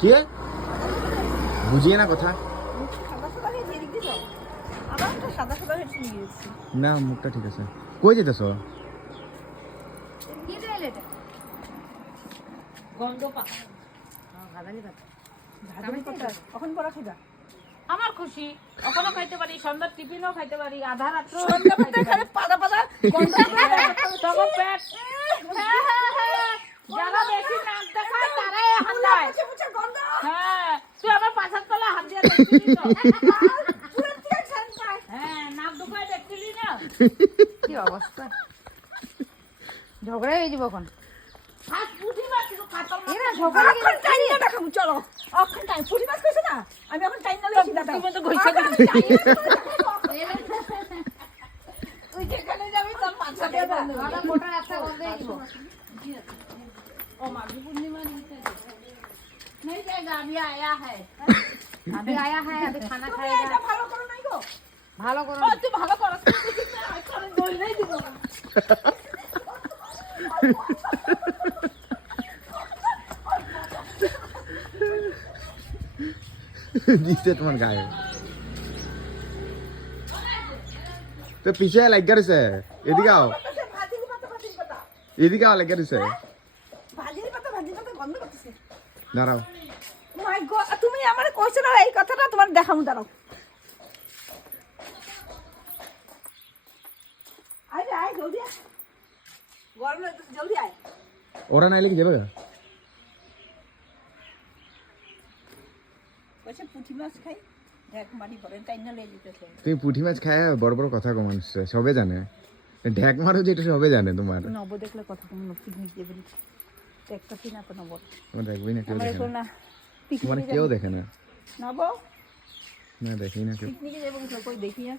কি বুঝিয়ে না কথা না মুখটা ঠিক আছে কই যেতেছ আমার খুশি এখনো খাইতে পারি সন্ধ্যার টিফিনও খাইতে পারি আধা রাত্র পেট যারা বেশি নাক দেখায় তারাই হাত দেয় হ্যাঁ তুই আমার পাছার তলা হাত দিয়ে দেখছিলি তো হ্যাঁ নাক ঢুকায় দেখছিলি না কি অবস্থা ঝগড়া হয়ে যাবো এখন হাত পুঁটি মাছ কাতল এরা ঝগড়া এখন টাইম না দেখাম চলো এখন টাইম পুরি মাছ কইছ না আমি এখন টাইম না লইছি দাদা তুমি তো কইছো না তুই যেখানে যাবি তোর পাঁচটা দিয়ে দাও আদা মোটা রাস্তা বন্ধ হয়ে যাবো ও মাঘী पूर्णिमा नहीं जाएगा अभी आया है अभी आया है अभी खाना তুমি खाएगा এটা ভালো করো নাই গো ভালো করো ও তুই ভালো করছ আমি দই নাই দিব দিছে তোমার গায়ে তো পিছে লাগ গেছে এদিকে আও ভাজির পাতা এদিকে আও লাগ গেছে ভাজির পাতা গন্ধ করতেছে দাঁড়াও মাই গড তুমি আমারে কইছো না এই কথাটা তোমার দেখামু দাঁড়াও আয় আয় জলদি আয় গরম লাগে জলদি আয় ওরা নাইলে কি যাবে কইছে পুঁটি মাছ খাই এক মাটি পরে তাই না লেগে যেতেছে তুমি পুঁটি মাছ খায় বড় বড় কথা কো মানুষ সবে জানে ঢ্যাক মারো যেটা সবে জানে তোমার নব দেখলে কথা কম পিকনিক দিয়ে বলি একটা সিনা তো নব তোমার দেখবই না কেউ আমার দেখে এখন না না তোমার কেউ দেখে না নব না দেখি না কেউ পিকনিকে যাবো কই দেখি না